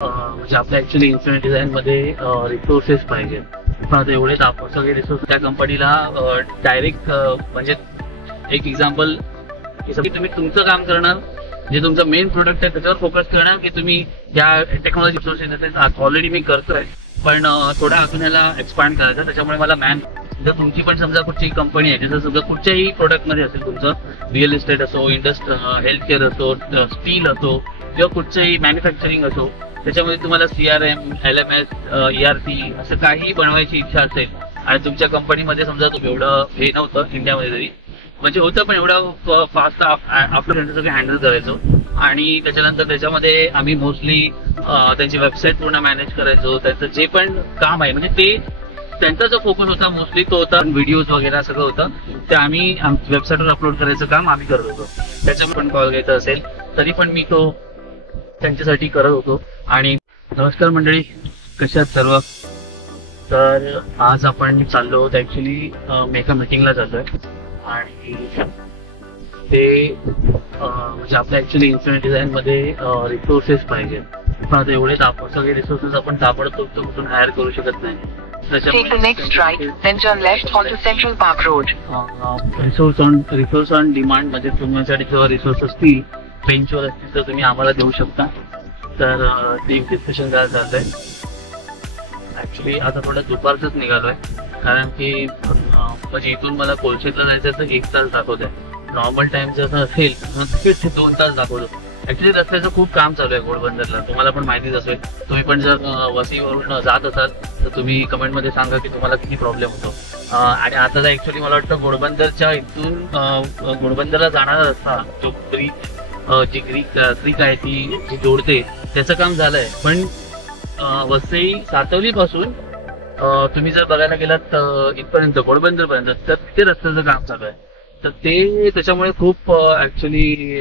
म्हणजे आपल्या actually instrument design मध्ये रिसोर्सेस पाहिजे. पण आता एवढे सगळे रिसोर्स त्या कंपनीला डायरेक्ट म्हणजे एक एक्झाम्पल की तुम्ही तुमचं काम करणार, जे तुमचं मेन प्रोडक्ट आहे त्याच्यावर फोकस करणार, की तुम्ही या टेक्नॉलॉजी रिसोर्सेस ऑलरेडी मी करतोय पण थोडा अजून याला एक्सपांड करायचं. त्याच्यामुळे मला जर तुमची पण समजा कुठची कंपनी आहे, जसं समजा कुठच्याही प्रोडक्टमध्ये असेल, तुमचं रिअल इस्टेट असो, हेल्थकेअर असो, स्टील असो किंवा कुठचंही मॅन्युफॅक्चरिंग असो, त्याच्यामध्ये तुम्हाला CRM, LMS, ERP असं काही बनवायची इच्छा असेल आणि तुमच्या कंपनीमध्ये समजा तुम्ही एवढं हे नव्हतं इंडियामध्ये तरी, म्हणजे होतं पण एवढं फास्ट आपलं सगळं हँडल करायचो. आणि त्याच्यानंतर त्याच्यामध्ये आम्ही मोस्टली त्यांची वेबसाईट पूर्ण मॅनेज करायचो. त्यांचं जे पण काम आहे म्हणजे ते त्यांचा जो फोकस होता मोस्टली तो होता व्हिडिओज वगैरे सगळं होतं, ते आम्ही वेबसाईटवर अपलोड करायचं काम आम्ही करत होतो. त्याच्यामुळे पण कॉल घ्यायचा असेल तरी पण मी तो त्यांच्यासाठी करत होतो. आणि नमस्कार मंडळी, कशा आहेत सर्व? तर आज आपण चाललो होतो ऍक्च्युली मी एका मीटिंगला चाललोय आणि ते म्हणजे आपल्या ऍक्च्युली इंस्ट्रुमेंट डिझाईन मध्ये रिसोर्सेस पाहिजे. पण आता एवढे सगळे रिसोर्सेस आपण ताबडतोब कुठून हायर करू शकत नाही. Take the next right, then turn left onto Central Park Road. Resource on demand म्हणजे तुमच्यासाठी जेव्हा रिसोर्स असतील, बेंचवर असतील तर तुम्ही आम्हाला देऊ शकता. तर ते डिस्कशन करायला चाललंय. ऍक्च्युली आता थोडं दुपारचंच निघालोय कारण की म्हणजे इथून मला कोलशेतला जायचं तर 1 तास दाखवत आहे. नॉर्मल टाइम जर असेल तर 2 तास दाखवतो. ऍक्च्युली रस्त्याचं खूप काम चालू आहे घोडबंदरला, तुम्हाला पण माहितीच असेल. तुम्ही पण जर वसईवरून जात असाल तर तुम्ही कमेंटमध्ये सांगा की तुम्हाला किती प्रॉब्लेम होतो. आणि आता तर ऍक्च्युली मला वाटतं घोडबंदरच्या इथून घोडबंदरला जाणारा रस्ता जो जी क्रीक आहे ती जी जोडते त्याचं काम झालंय. पण वसई सातवली पासून तुम्ही जर बघायला गेलात इथपर्यंत घोडबंदर पर्यंत तर तिथे रस्त्याचं काम चालू आहे. तर ते त्याच्यामुळे खूप ऍक्च्युली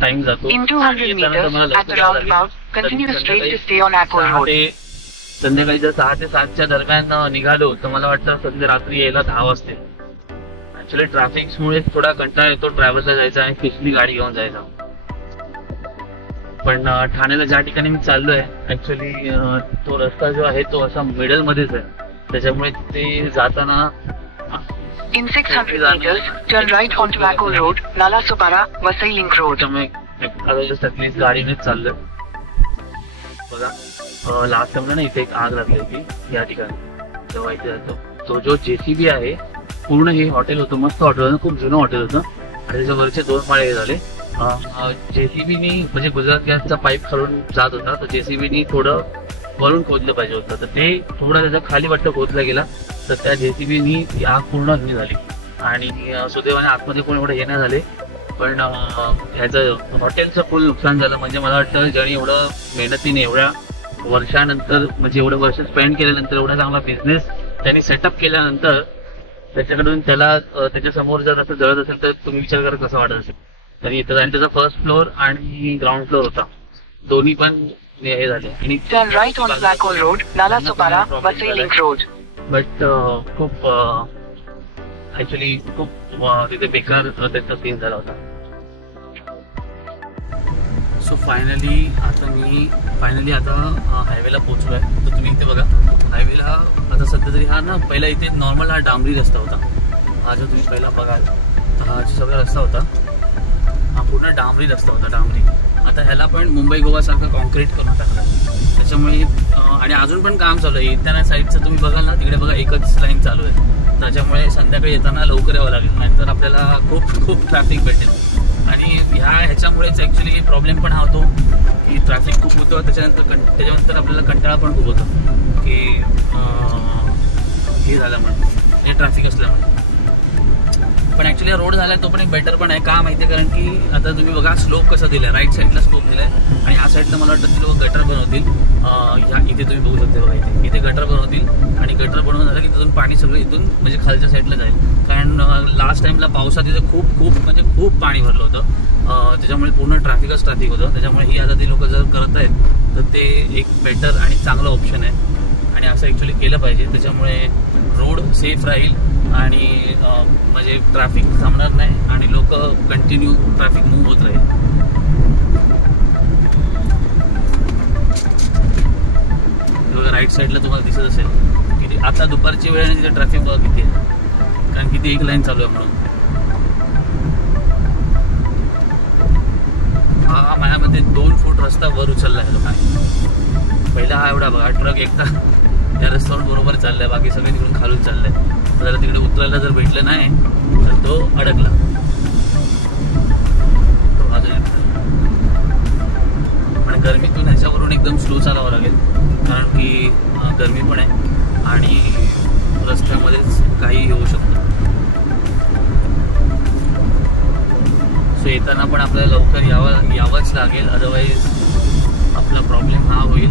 टाइम जातो. संध्याकाळी जर 6 ते 7च्या दरम्यान निघालो तर मला वाटतं सध्या रात्री यायला 10 वाजते. ऍक्च्युली ट्रॅफिकमुळे थोडा कंटाळा येतो ट्रॅव्हलला जायचा आणि स्पेशली गाडी घेऊन जायचा. पण ठाण्याला ज्या ठिकाणी मी चाललोय ऍक्च्युली तो रस्ता जो आहे तो असा मिडल मध्येच आहे. त्याच्यामुळे ते जाताना In 600 meters, turn right onto Waco Road, Nalasopara, Vasai Link Road. त्यामुळे ऍटलीस्ट गाडीनेच चाललोय. बघा लास्ट टाइमला ना इथे एक आग लागली होती या ठिकाणी तेव्हा इथे जातो. तो जो JCB आहे पूर्ण हे हॉटेल होतं, मस्त हॉटेल होतं, खूप जुनं हॉटेल होतं आणि त्याच्या वरचे 2 माळे झाले. JCBनी म्हणजे गुजरात गॅसचा पाईप खालून जात होता तर JCBनी थोडं वरून खोदलं पाहिजे होतं. तर ते थोडं त्याच्या खाली वाटतं खोदला गेला तर त्या JCBनी ती आग पूर्ण अग्नी झाली आणि सुदैवाने आतमध्ये कोण एवढं हे नाही झाले. पण ह्याचं हॉटेलचं फुल नुकसान झालं. म्हणजे मला वाटतं ज्याने एवढं मेहनतीने एवढ्या वर्षानंतर म्हणजे एवढं वर्ष स्पेंड केल्यानंतर एवढा चांगला बिझनेस त्यांनी सेटअप केल्यानंतर त्याच्याकडून त्याला त्याच्यासमोर जर असं जळत असेल तर तुम्ही विचार करा कसं वाटत असेल. तरी इथं आणि त्याचा फर्स्ट फ्लोअर आणि ग्राउंड फ्लोअर होता, दोन्ही पण हे झाले. आणि बट खूप ऍक्च्युली खूप तिथे बेकार त्याचा सीन झाला होता. सो फायनली आता हायवेला पोहोचलोय. तर तुम्ही इथे बघा हायवेला आता सध्या तरी हा ना पहिला इथे नॉर्मल हा डांबरी रस्ता होता. हा जो तुम्ही पहिला बघाल तर हा जो सगळा रस्ता होता हा पूर्ण डांबरी रस्ता होता, डांबरी. आता ह्याला पण मुंबई गोवा सारखं कॉन्क्रीट करून टाकलं त्याच्यामुळे. आणि अजून पण काम चालू आहे इथल्या साईडचं तुम्ही बघाल ना तिकडे बघा एकच लाईन चालू आहे. त्याच्यामुळे संध्याकाळी येताना लवकर यावं लागेल नाहीतर आपल्याला खूप ट्रॅफिक भेटेल. आणि ह्याच्यामुळेच ऍक्च्युली प्रॉब्लेम पण हा होतो की ट्रॅफिक खूप होतं. त्याच्यानंतर आपल्याला कंटाळा पण खूप होतो की हे झालं म्हणून हे ट्रॅफिक असल्यामुळे. पण ऍक्च्युली रोड झालाय तो पण एक बेटर पण आहे का माहिती आहे, कारण की आता तुम्ही बघा स्लोप कसं दिलाय, राईट साईडला स्लोप दिलाय आणि ह्या साईडला मला वाटतं ते लोक गटर बनवतील. इथे तुम्ही बघू शकता बघा इथे गटर बनवतील आणि गटर बनवून झालं की तिथून पाणी सगळं इथून म्हणजे खालच्या साईडला जाईल. कारण लास्ट टाइमला पावसात इथे खूप पाणी भरलं होतं त्याच्यामुळे पूर्ण ट्रॅफिक होतं. त्याच्यामुळे ही आता ती लोक जर करत आहेत तर ते एक बेटर आणि चांगलं ऑप्शन आहे आणि असं ॲक्च्युली केलं पाहिजे. त्याच्यामुळे रोड सेफ राहील आणि म्हणजे ट्रॅफिक थांबणार नाही आणि लोक कंटिन्यू ट्रॅफिक मूव्ह होत राहील. राईट साईडला तुम्हाला दिसत असेल की आता दुपारची वेळ आणि तिथे ट्रॅफिक बघा किती आहे, कारण किती एक लाईन चालू आहे म्हणून. हा माझ्यामध्ये 2 फूट रस्ता वर उचलला आहे लोकांनी. पहिला हा एवढा बघा ट्रक एकदा त्या रस्त्यावर बरोबर चाललाय, बाकी सगळे तिकडून खालून चाललंय. जरा तिकडे उतरायला जर भेटलं नाही तर तो अडकला. पण गरमीतून ह्याच्यावरून एकदम स्लो चालावं लागेल, कारण की गरमी पण आहे आणि रस्त्यामध्येच काही होऊ शकतं. सो येताना पण आपल्याला लवकर यावंच लागेल, अदरवाईज आपला प्रॉब्लेम हा होईल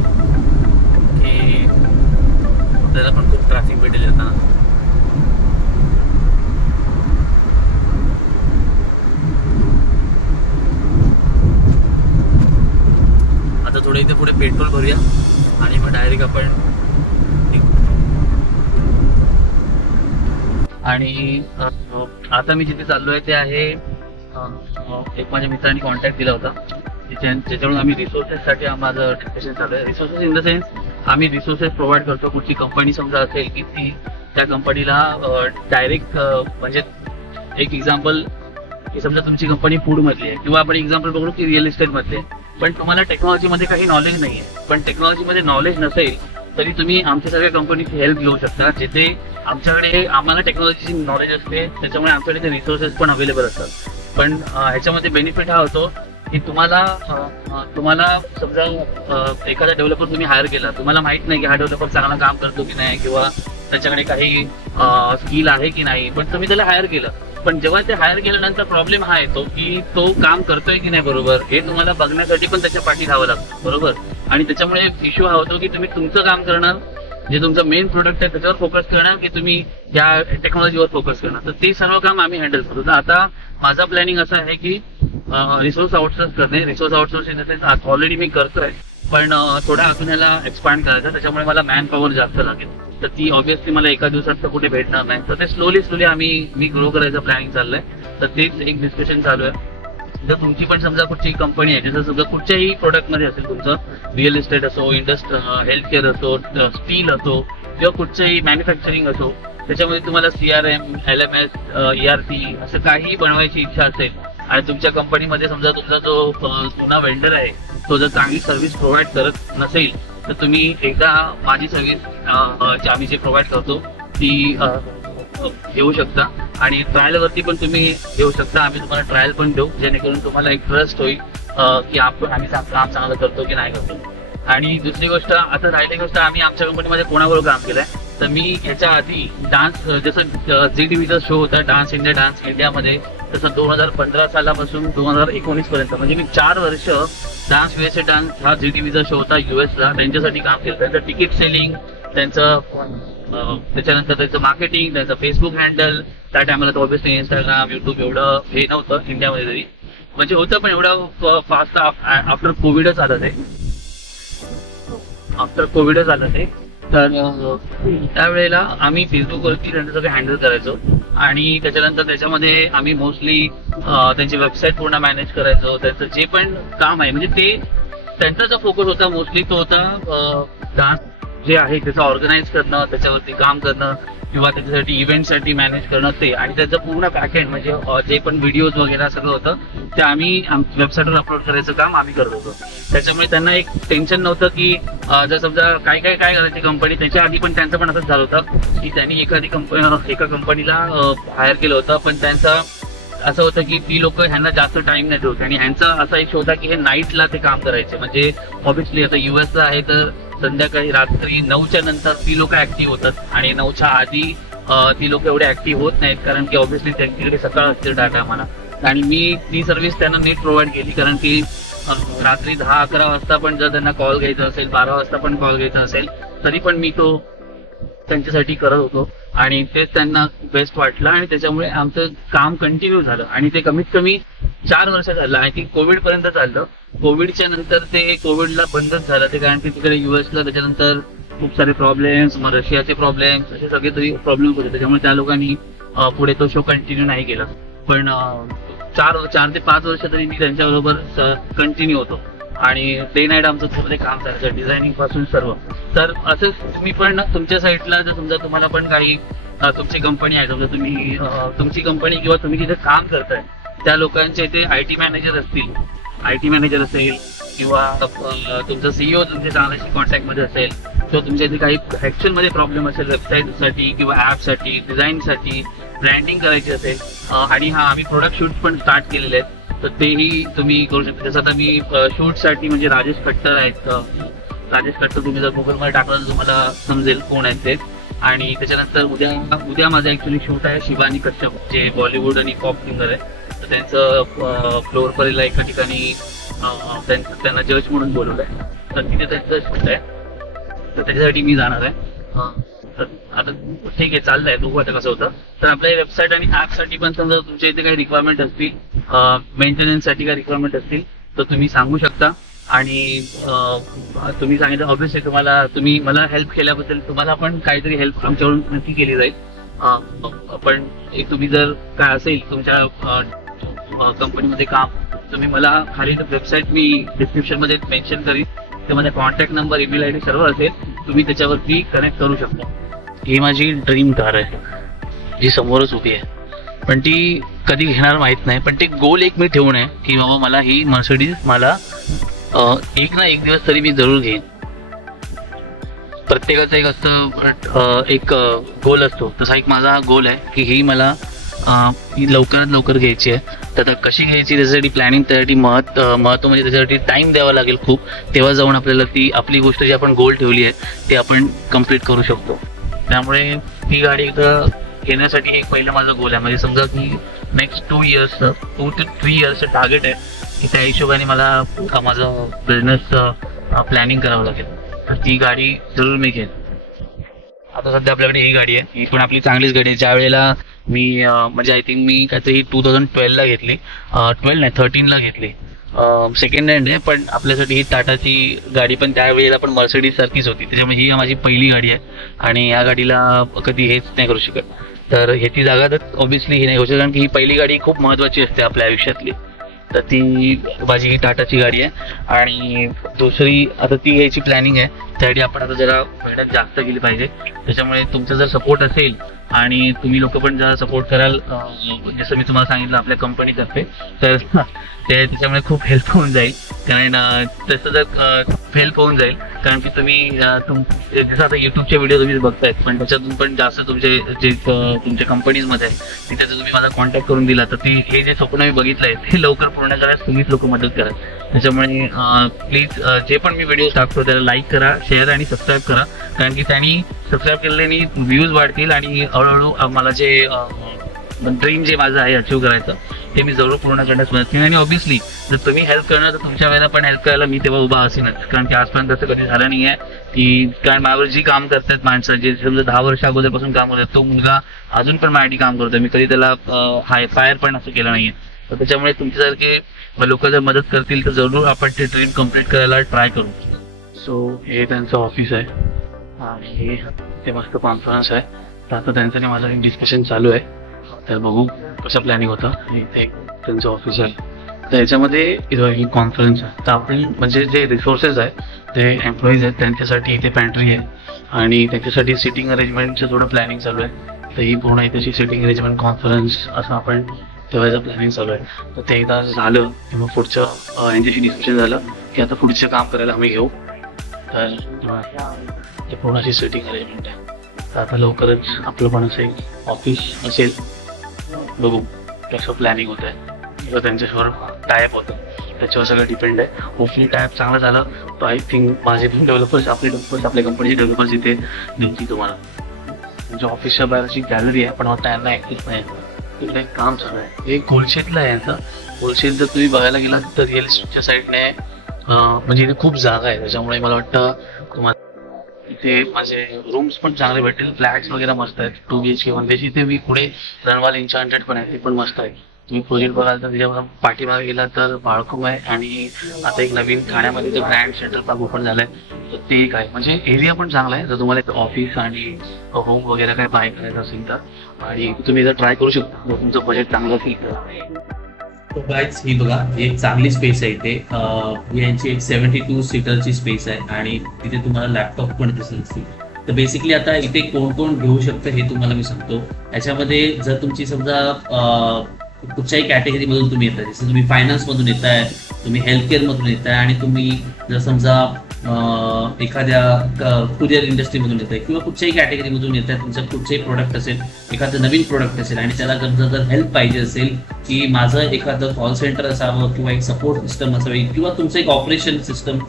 की आपल्याला पण खूप ट्रॅफिक भेटेल येताना. आता थोडं इथे पुढे पेट्रोल भरूया आणि मग डायरेक्ट आपण. आणि आता मी जिथे चाललोय ते आहे, एक माझ्या मित्रांनी कॉन्टॅक्ट दिला होता ज्याच्याकडून आम्ही रिसोर्सेससाठी माझं डिस्कशन चालू आहे. रिसोर्सेस इन द सेन्स आम्ही रिसोर्सेस प्रोव्हाइड करतो. कुठची कंपनी समजा असेल की ती त्या कंपनीला डायरेक्ट, म्हणजे एक एक्झाम्पल की समजा तुमची कंपनी फूडमधली आहे किंवा आपण एक्झाम्पल बघू की रिअल इस्टेटमधली आहे, पण तुम्हाला टेक्नॉलॉजीमध्ये काही नॉलेज नाही आहे. पण टेक्नॉलॉजीमध्ये नॉलेज नसेल तरी तुम्ही आमच्या सगळ्या कंपनीची हेल्प घेऊ शकता, जिथे आमच्याकडे आम्हाला टेक्नॉलॉजीची नॉलेज असते, त्याच्यामुळे आमच्याकडे ते रिसोर्सेस पण अवेलेबल असतात. पण ह्याच्यामध्ये बेनिफिट हा होतो की तुम्हाला समजा एखादा डेव्हलपर तुम्ही हायर केला, तुम्हाला माहित नाही की हा डेव्हलपर चांगला काम करतो की नाही किंवा त्याच्याकडे काही स्किल आहे की नाही, पण तुम्ही त्याला हायर केलं. पण जेव्हा ते हायर केल्यानंतर प्रॉब्लेम हा येतो की तो काम करतोय की नाही बरोबर, हे तुम्हाला बघण्यासाठी पण त्याच्या पाठी राहावं लागतं, बरोबर. आणि त्याच्यामुळे इश्यू हा होतो की तुम्ही तुमचं काम करणार, जे तुमचं मेन प्रोडक्ट आहे त्याच्यावर फोकस करणार की तुम्ही या टेक्नॉलॉजीवर फोकस करणार. तर ते सर्व काम आम्ही हँडल करतो. तर आता माझा प्लॅनिंग असं आहे की रिसोर्स आउटसोर्स करणे. Resource outsource in the sense already मी करतोय, पण थोडा अजून याला एक्सपांड करायचं, त्याच्यामुळे मला मॅन पॉवर जास्त लागेल. तर ती ऑब्व्हियसली मला एका दिवसात तर कुठे भेटणार नाही. तर ते स्लोली मी ग्रो करायचं प्लॅनिंग चाललंय. तर तेच एक डिस्कशन चालू आहे. जर तुमची पण समजा कुठची कंपनी आहे, जसं समजा कुठच्याही प्रोडक्टमध्ये असेल, तुमचं रिअल इस्टेट असो, हेल्थ केअर असो, स्टील असो किंवा कुठचंही मॅन्युफॅक्चरिंग असो, त्याच्यामध्ये तुम्हाला CRM, LMS, ERP असं काही बनवायची इच्छा असेल आणि तुमच्या कंपनीमध्ये समजा तुमचा जो जुना वेंडर आहे तो जर चांगली सर्व्हिस प्रोव्हाइड करत नसेल, तर तुम्ही एकदा माझी सर्व्हिस आम्ही जे प्रोव्हाइड करतो ती घेऊ शकता आणि ट्रायल वरती पण तुम्ही घेऊ शकता. आम्ही तुम्हाला ट्रायल पण देऊ, जेणेकरून तुम्हाला एक ट्रस्ट होईल की आम्ही काम चांगलं करतो की नाही करतो. आणि दुसरी गोष्ट, आता राहिली गोष्ट, आम्ही आमच्या कंपनीमध्ये कोणाबरोबर काम केलंय, तर मी याच्या आधी डान्स, जसं झी टीव्हीचा शो होता डान्स इंडियामध्ये, तसं 2015 सालापासून 2019 पर्यंत, म्हणजे मी 4 वर्ष डान्स USA डान्स हा झी टीव्हीचा शो होता US ला, त्यांच्यासाठी काम केलं. त्यांचं तिकीट सेलिंग, त्याच्यानंतर त्यांचं मार्केटिंग, त्यांचं फेसबुक हँडल, त्या टायमाला तर ऑब्व्हियसली इंस्टाग्राम, युट्यूब एवढं हे नव्हतं इंडियामध्ये तरी, म्हणजे होतं पण एवढं फास्ट. आफ्टर कोविडच आलं ते, तर त्यावेळेला आम्ही फेसबुकवरती त्यांचं सगळं हँडल करायचो आणि त्याच्यामध्ये आम्ही मोस्टली त्यांची वेबसाईट पूर्ण मॅनेज करायचो. त्यांचं जे पण काम आहे, म्हणजे ते त्यांचा जो फोकस होता मोस्टली तो होता डान्स जे आहे त्याचं ऑर्गनाईज करणं, त्याच्यावरती काम करणं किंवा त्याच्यासाठी इव्हेंटसाठी मॅनेज करणं ते, आणि त्याचं पूर्ण बॅकएंड म्हणजे जे पण व्हिडिओज वगैरे सगळं होतं ते आम्ही वेबसाईटवर अपलोड करायचं काम आम्ही करत होतो. त्याच्यामुळे त्यांना एक टेन्शन नव्हतं की जर समजा काय करायची कंपनी. त्याच्या आधी पण त्यांचं पण असंच झालं होतं की त्यांनी एका कंपनीला हायर केलं होतं, पण त्यांचं असं होतं की ती लोक ह्यांना जास्त टाइम नाही देत आणि ह्यांचा असा एक होता की हे नाईटला ते काम करायचे. म्हणजे ऑब्व्हियसली आता US आहे तर संध्याकाळी रात्री 9च्या नंतर ती लोक ऍक्टिव्ह होतात आणि 9च्या आधी ती लोक एवढे ऍक्टिव्ह होत नाहीत, कारण की ऑब्व्हियसली त्यांच्याकडे सकाळ असते डाटा आम्हाला. आणि मी ती सर्व्हिस त्यांना नीट प्रोव्हाइड केली, कारण की रात्री 10-11 वाजता पण जर त्यांना कॉल घ्यायचा असेल, 12 वाजता पण कॉल घ्यायचा असेल, तरी पण मी तो त्यांच्यासाठी करत होतो आणि तेच त्यांना बेस्ट वाटलं आणि त्याच्यामुळे आमचं काम कंटिन्यू झालं आणि ते कमीत कमी 4 वर्ष झालं. आय थिंक कोविड पर्यंत चाललं. कोविडच्या नंतर ते कोविडला बंदच झालं ते, कारण की तिकडे US ला त्याच्यानंतर खूप सारे प्रॉब्लेम्स, मग रशियाचे प्रॉब्लेम्स, असे सगळे तरी प्रॉब्लेम होते. त्याच्यामुळे त्या लोकांनी पुढे तो शो कंटिन्यू नाही केला. पण 4 ते 5 वर्ष तरी मी त्यांच्याबरोबर कंटिन्यू होतो आणि डे नाईट आमचं थोडं काम चालायचं डिझायनिंग पासून सर्व. तर असंच तुम्ही पण तुमच्या साईडला जर समजा तुम्हाला पण काही तुमची कंपनी आहे, समजा तुम्ही तुमची कंपनी किंवा तुम्ही जिथे काम करताय त्या लोकांचे इथे IT मॅनेजर असतील, IT मॅनेजर असेल किंवा तुमचा CEO तुमच्या चांगल्याशी कॉन्टॅक्टमध्ये असेल किंवा तुमच्या इथे काही ॲक्च्युअलमध्ये प्रॉब्लेम असेल वेबसाईटसाठी किंवा ॲपसाठी, डिझाईनसाठी, ब्रँडिंग करायची असेल आणि आम्ही प्रोडक्ट शूट पण स्टार्ट केलेले आहेत, तर तेही तुम्ही करू शकता. जसं आता मी शूटसाठी म्हणजे राजेश खट्टर आहेत, राजेश खट्टर तुम्ही जर गुगलमध्ये टाकलं तर तुम्हाला समजेल कोण आहेत ते. आणि त्याच्यानंतर उद्या माझा ॲक्च्युली शूट आहे शिवानी कश्यप, जे बॉलिवूड आणि पॉप सिंगर आहे. तर त्यांचं फ्लोअर परेला एका ठिकाणी त्यांना जज म्हणून बोलवलं आहे, तर तिथे त्यांचं शूट आहे, तर त्याच्यासाठी मी जाणार आहे. तर आता ठीक आहे, चाललंय, बघू आता कसं होतं. तर आपल्या वेबसाईट आणि ॲपसाठी पण समजा तुमच्या इथे काही रिक्वायरमेंट असतील, मेंटेनन्ससाठी काही रिक्वायरमेंट असतील तर तुम्ही सांगू शकता. आणि तुम्ही सांगितलं ऑब्व्हियसली तुम्ही मला हेल्प केल्याबद्दल तुम्हाला पण काहीतरी हेल्प आमच्याकडून नक्की केली जाईल. पण एक तुम्ही जर काय असेल तुमच्या कंपनीमध्ये काम, तुम्ही मला खाली वेबसाईट मी डिस्क्रिप्शनमध्ये मेन्शन करीन, ते माझा कॉन्टॅक्ट नंबर, ईमेल ID सर्व असेल, तुम्ही त्याच्यावरती कनेक्ट करू शकता. ही माझी ड्रीम कार आहे जी समोरच उभी आहे, पण ती कधी घेणार माहित नाही. पण ते गोल एक मी ठेवून आहे की बाबा मला ही मर्सिडीज मला एक ना एक दिवस तरी मी जरूर घेईन. प्रत्येकाचा एक असतं एक गोल असतो, तसा एक माझा गोल आहे की ही मला लवकरात लवकर घ्यायची आहे. तर आता कशी घ्यायची त्याच्यासाठी प्लॅनिंग, त्यासाठी महत्व म्हणजे त्याच्यासाठी टाइम द्यावा लागेल खूप. तेव्हा जाऊन आपल्याला ती आपली गोष्ट जी आपण गोल ठेवली आहे ते आपण कम्प्लीट करू शकतो. त्यामुळे ही गाडी एकदा घेण्यासाठी एक पहिलं माझा गोल आहे. म्हणजे समजा की नेक्स्ट 2 ते 3 इयर्सचं टार्गेट आहे की त्या हिशोबाने मला माझं बिझनेस प्लॅनिंग करावं लागेल. तर ती गाडी जरूर मी घेईन. आता सध्या आपल्याकडे ही गाडी आहे, ही पण आपली चांगलीच गाडी आहे. ज्या वेळेला मी म्हणजे आय थिंक मी काहीतरी 2012ला घेतली, 13ला घेतली, सेकंड हँड आहे. पण आपल्यासाठी ही टाटाची गाडी पण त्यावेळेला पण मर्सिडीज सारखीच होती, त्याच्यामुळे ही माझी पहिली गाडी आहे आणि या गाडीला कधी हेच नाही करू शकत. तर ह्याची जागा तर ऑब्व्हियसली ही नाही होऊ शकत, कारण की ही पहिली गाडी खूप महत्त्वाची असते आपल्या आयुष्यातली. तर ती माझी ही टाटाची गाडी आहे. आणि दुसरी आता ती घ्यायची प्लॅनिंग आहे, त्यासाठी आपण आता जरा मेहनत जास्त केली पाहिजे. त्याच्यामुळे तुमचा जर सपोर्ट असेल आणि तुम्ही लोक पण जरा सपोर्ट कराल, जसं मी तुम्हाला सांगितलं आपल्या कंपनीतर्फे, तर त्याच्यामुळे खूप हेल्प होऊन जाईल. कारण तसं जर हेल्प होऊन जाईल, कारण की तुम्ही जसं आता युट्यूबचे व्हिडिओ तुम्ही बघतायत, पण त्याच्यातून पण जास्त तुमचे जे तुमच्या कंपनीजमध्ये आहे तिथे जर तुम्ही मला कॉन्टॅक्ट करून दिला तर ती हे जे स्वप्न मी बघितलं आहे ते लवकर पूर्ण करायला तुम्हीच लोक मदत कराल. त्याच्यामुळे प्लीज जे पण मी व्हिडिओ टाकतो त्याला लाईक करा, शेअर आणि सबस्क्राईब करा, कारण की त्यांनी सबस्क्राईब केल्याने व्ह्यूज वाढतील आणि हळूहळू मला जे ड्रीम जे माझं आहे अचीव करायचं ते मी जरूर पूर्ण करण्यास मदत केली. आणि ऑब्व्हियसली जर तुम्ही हेल्प करणार तर तुमच्या वेळेला पण हेल्प करायला मी तेव्हा उभा असेनच, कारण की आजपर्यंत असं कधी झालं नाही आहे की कारण माझ्यावर जी काम करतात माणसं, जे समजा 10 वर्ष अगोदरपासून काम करतात, तो मुलगा अजून पण माझ्यासाठी काम करतोय, मी कधी त्याला फायर पण असं केलं नाहीये. तर त्याच्यामुळे तुमच्यासारखे लोक जर मदत करतील तर जरूर आपण ते ड्रीम कम्प्लीट करायला ट्राय करू. सो हे त्यांचं ऑफिस आहे आणि ते मस्त कॉन्फरन्स आहे. तर आता त्यांचं आणि माझं एक डिस्कशन चालू आहे, तर बघू कसं प्लॅनिंग होतं. इथे त्यांचं ऑफिस आहे, तर याच्यामध्ये ही कॉन्फरन्स आहे. तर आपण म्हणजे जे रिसोर्सेस आहेत ते एम्प्लॉईज आहेत त्यांच्यासाठी इथे पॅन्ट्री आहे आणि त्यांच्यासाठी सिटिंग अरेंजमेंटचं थोडं प्लॅनिंग चालू आहे. तर ही पूर्ण इथेची सिटिंग अरेंजमेंट कॉन्फरन्स असं आपण तेव्हाचं प्लॅनिंग चालू आहे. तर ते एकदा झालं की मग पुढचं यांच्याशी डिस्कशन झालं की आता पुढचं काम करायला आम्ही घेऊ. तर ते पूर्णची सिटिंग अरेंजमेंट आहे. तर आता लवकरच आपलं पण असं एक ऑफिस असेल, बघू कसं प्लॅनिंग होत आहे किंवा त्यांच्यावर टायप होतं त्याच्यावर सगळं डिपेंड आहे. होपफुली टायप चांगलं झालं तर आय थिंक माझे डेव्हलपर्स आपल्या कंपनीचे डेव्हलपर्स इथे देतील तुम्हाला. म्हणजे ऑफिसच्या बाहेर अशी गॅलरी आहे, पण वाटतं यांना ॲक्टिव्ह नाही, तिकडे एक काम चालू आहे. हे कोलशेतला आहे यांचं. कोलशेत जर तुम्ही बघायला गेलात तर रिअल इस्टेटच्या साईडने म्हणजे इथे खूप जागा आहे, त्याच्यामुळे मला वाटतं तुम्हाला इथे माझे रूम्स पण चांगले भेटतील. फ्लॅट्स वगैरे मस्त आहेत, 2 BHK 1 BHK. इथे मी पुढे रणवाल इंचांटेड पण आहे, ते पण मस्त आहे. तुम्ही प्रोजेक्ट बघाल तर त्याच्यावर पाठीमागे गेला तर बाळकुम आहे आणि आता एक नवीन ठाण्यामध्ये जो ग्रँड सेंट्रल पार्क ओपन झालाय तर ते एक आहे. म्हणजे एरिया पण चांगला आहे जर तुम्हाला एक ऑफिस आणि होम वगैरे काय बाय करायचं असेल तर, आणि तुम्ही जर ट्राय करू शकता जर तुमचं बजेट चांगलं असेल तर. तो गाईज ही बघा, ही एक चांगली स्पेस आहे इथे. यांची एक 72 सीटरची स्पेस आहे आणि तिथे तुम्हाला लॅपटॉप पण दिसेल. तर बेसिकली आता इथे कोण कोण घेऊ शकतं हे तुम्हाला मी सांगतो. याच्यामध्ये जर तुमची समजा कुठच्याही कॅटेगरीमधून तुम्ही येताय, जसं तुम्ही फायनान्समधून येताय, तुम्ही हेल्थ केअरमधून येताय आणि तुम्ही जर समजा एखाद्या कुरिअर इंडस्ट्रीमधून येत आहे किंवा कुठच्याही कॅटेगरीमधून येत आहे, तुमचं कुठचंही प्रोडक्ट असेल, एखादं नवीन प्रोडक्ट असेल आणि त्याला जर हेल्प पाहिजे असेल की माझं एखादं कॉल सेंटर असावं किंवा एक सपोर्ट सिस्टम असावी किंवा तुमचं एक ऑपरेशन सिस्टम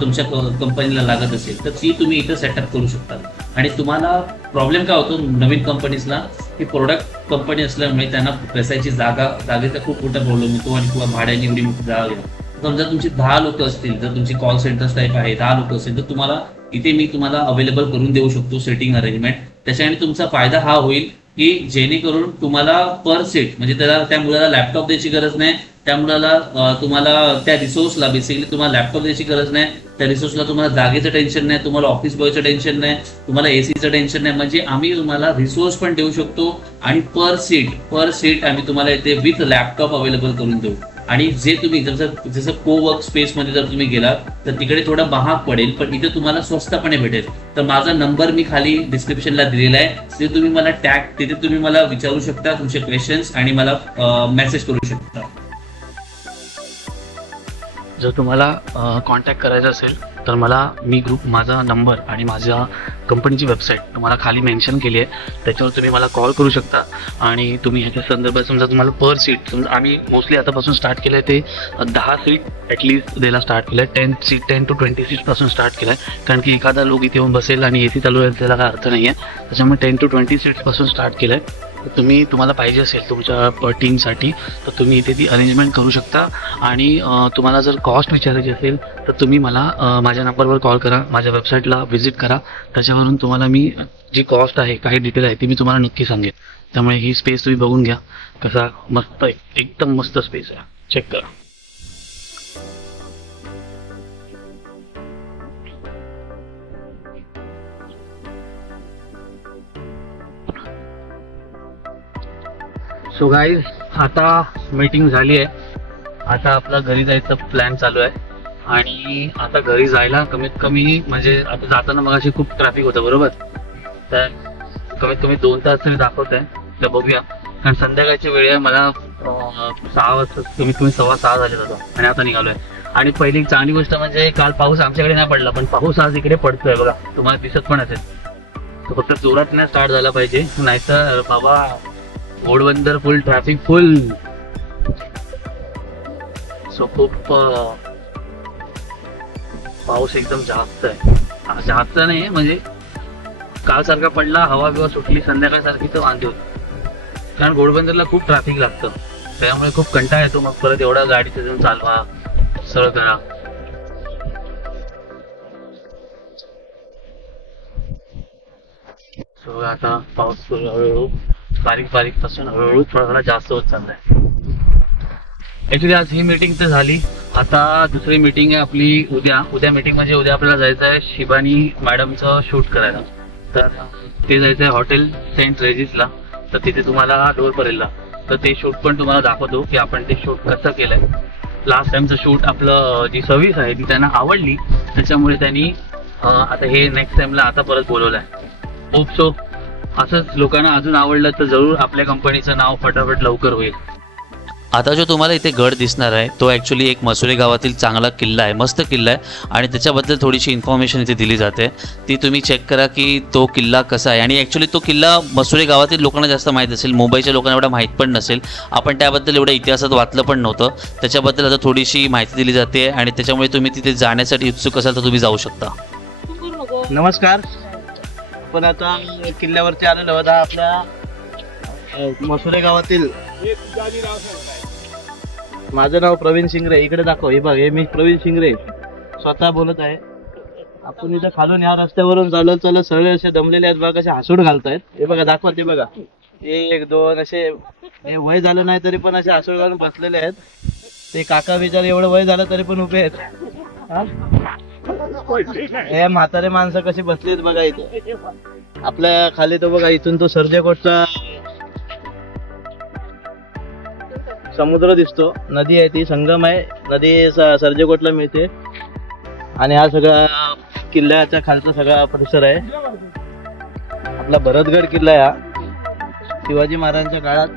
तुमच्या कंपनीला लागत असेल तर ती तुम्ही इथं सेटअप करू शकता. आणि तुम्हाला प्रॉब्लेम काय होतो नवीन कंपनीजला की प्रोडक्ट कंपनी असल्यामुळे त्यांना बसायची जागेचा खूप मोठा प्रॉब्लेम होतो आणि किंवा भाड्याने एवढी मोठी जागा घेतो. समजा तुमची 10 लोक असतील, जर तुमची कॉल सेंटर टाईप आहे 10 लोक असतील तर तुम्हाला इथे मी तुम्हाला अवेलेबल करून देऊ शकतो सेटिंग अरेंजमेंट. त्याच्याने तुमचा फायदा हा होईल की जेणेकरून तुम्हाला पर सीट म्हणजे त्या मुलाला लॅपटॉप द्यायची गरज नाही, त्या मुलाला तुम्हाला त्या रिसोर्सला बेसिकली तुम्हाला लॅपटॉप द्यायची गरज नाही, त्या रिसोर्सला तुम्हाला जागेचं टेन्शन नाही, तुम्हाला ऑफिस बॉयचं टेन्शन नाही, तुम्हाला एसीचं टेन्शन नाही. म्हणजे आम्ही तुम्हाला रिसोर्स पण देऊ शकतो आणि पर सीट आम्ही तुम्हाला इथे विथ लॅपटॉप अवेलेबल करून देऊ. आणि जे तुम्ही जसं को-वर्क स्पेसमध्ये जर तुम्ही गेलात तर तिकडे थोडं महाग पडेल, पण इथे तुम्हाला स्वस्तपणे भेटेल. तर माझा नंबर मी खाली डिस्क्रिप्शनला दिलेला आहे, तिथे तुम्ही मला तिथे तुम्ही मला विचारू शकता तुमचे क्वेश्चन्स आणि मला मेसेज करू शकता. जर तुम्हाला कॉन्टॅक्ट करायचा असेल तर मी माझा नंबर आणि माझ्या कंपनीची वेबसाईट तुम्हाला खाली मेन्शन केली आहे, त्याच्यावर तुम्ही मला कॉल करू शकता. आणि तुम्ही ह्याच्या संदर्भात समजा तुम्हाला पर सीट समजा आम्ही मोस्टली आतापासून स्टार्ट केलं आहे ते 10 सीट ॲटलिस्ट द्यायला स्टार्ट केलं आहे. 10 to 20 सीटपासून स्टार्ट केलं आहे, कारण की एखादा लोक इथे येऊन बसेल आणि AC चालू आहे त्याला काय अर्थ नाही आहे. त्याच्यामुळे 10 to 20 सीट्सपासून स्टार्ट केलं आहे. तर तुम्हाला पाहिजे असेल तुमच्या टीमसाठी तर तुम्ही इथे ती अरेंजमेंट करू शकता. आणि तुम्हाला जर कॉस्ट विचारायची असेल तर तुम्ही मला माझ्या नंबरवर कॉल करा, माझ्या वेबसाईटला व्हिजिट करा, त्याच्यावरून तुम्हाला मी जी कॉस्ट आहे काही डिटेल आहे ती मी तुम्हाला नक्की सांगेन. त्यामुळे ही स्पेस तुम्ही बघून घ्या, कसा मस्त एकदम मस्त स्पेस आहे, चेक करा. सो गाईज आता मीटिंग झाली आहे, आता आपला घरी जायचं प्लॅन चालू आहे. आणि आता घरी जायला कमीत कमी म्हणजे आता जाताना मग अशी खूप ट्रॅफिक होतं बरोबर, तर कमीत कमी 2 तास तरी दाखवत आहे. तर बघूया, कारण संध्याकाळची वेळ आहे, मला 6 वाजता कमीत कमी 6:15 झाले होतं आणि आता निघालोय. आणि पहिली चांगली गोष्ट म्हणजे काल पाऊस आमच्याकडे नाही पडला, पण पाऊस आज इकडे पडतोय बघा, तुम्हाला दिसत पण असेल. तो फक्त जोरात नाही स्टार्ट झाला पाहिजे, नाहीतर बाबा घोडबंदर फुल ट्रॅफिक फुल. सो खूप पाऊस एकदम जास्त आहे, जास्त नाही म्हणजे काल सारखा पडला, हवा बिवा सुटली संध्याकाळ सारखी तर वांदे होती. कारण घोडबंदरला खूप ट्रॅफिक लागतं, त्यामुळे खूप कंटाळा येतो. मग परत एवढा गाडीचं जाऊन चालवा, सरळ करा. सो आता पाऊस हळूहळू बारीक पासून हळूहळू थोडा जास्त होत चाललाय. ऍक्च्युली आज ही मीटिंग तर झाली, आता दुसरी मीटिंग आहे आपली उद्या मीटिंग म्हणजे उद्या आपल्याला जायचं आहे शिबानी मॅडमचं शूट करायला. तर ते जायचं आहे हॉटेल सेंट रेजिसला, तर तिथे तुम्हाला डोर परेलला, तर ते शूट पण तुम्हाला दाखवतो की आपण ते शूट कसं केलंय. लास्ट टाइमचं शूट आपलं जी सर्व्हिस आहे ती त्यांना आवडली, त्याच्यामुळे त्यांनी आता हे नेक्स्ट टाइमला आता परत बोलवलंय. होप सो असंच लोकांना अजून आवडलं तर जरूर आपल्या कंपनीचं नाव फटाफट लवकर होईल. आता जो तुम्हाला इथे गड दिसणार आहे तो ॲक्च्युली एक मसुरे गावातील चांगला किल्ला आहे, मस्त किल्ला आहे आणि त्याच्याबद्दल थोडीशी इन्फॉर्मेशन इथे दिली जाते, ती तुम्ही चेक करा की तो किल्ला कसा आहे. आणि ॲक्च्युली तो किल्ला मसुरे गावातील लोकांना जास्त माहीत असेल, मुंबईच्या लोकांना एवढा माहीत पण नसेल, आपण त्याबद्दल एवढ्या इतिहासात वाचलं पण नव्हतं. त्याच्याबद्दल आता थोडीशी माहिती दिली जाते आणि त्याच्यामुळे तुम्ही तिथे जाण्यासाठी उत्सुक असाल तर तुम्ही जाऊ शकता. नमस्कार, पण आता किल्ल्यावरती आलेलो आहोत. आपल्या मसुरे गावातील माझं नाव प्रवीण शिंगरे, इकडे दाखव, हे बघ, हे मी प्रवीण शिंगरे स्वतः बोलत आहे. आपण इथं खालून या रस्त्यावरून चालत सरळ असे दमलेले आहेत बघा, कसे हसूड घालतायत. हे बघा दाखवा, ते बघा 1 2 असे, हे वय झालं नाही तरी पण असे हसूड घालून बसलेले आहेत. ते काका बिचारे एवढं वय झालं तरी पण उभे आहेत. हे म्हातारे माणसं कशी बसली आहेत बघा इथे. आपल्या खाली तो बघा, इथून तो सर्जेकोटचा समुद्र दिसतो, नदी आहे ती संगम आहे, नदी सर्जेकोटला मिळते आणि हा सगळा किल्ल्याच्या खालचा सगळा परिसर आहे. आपला भरतगड किल्ला आहे हा शिवाजी महाराजांच्या काळात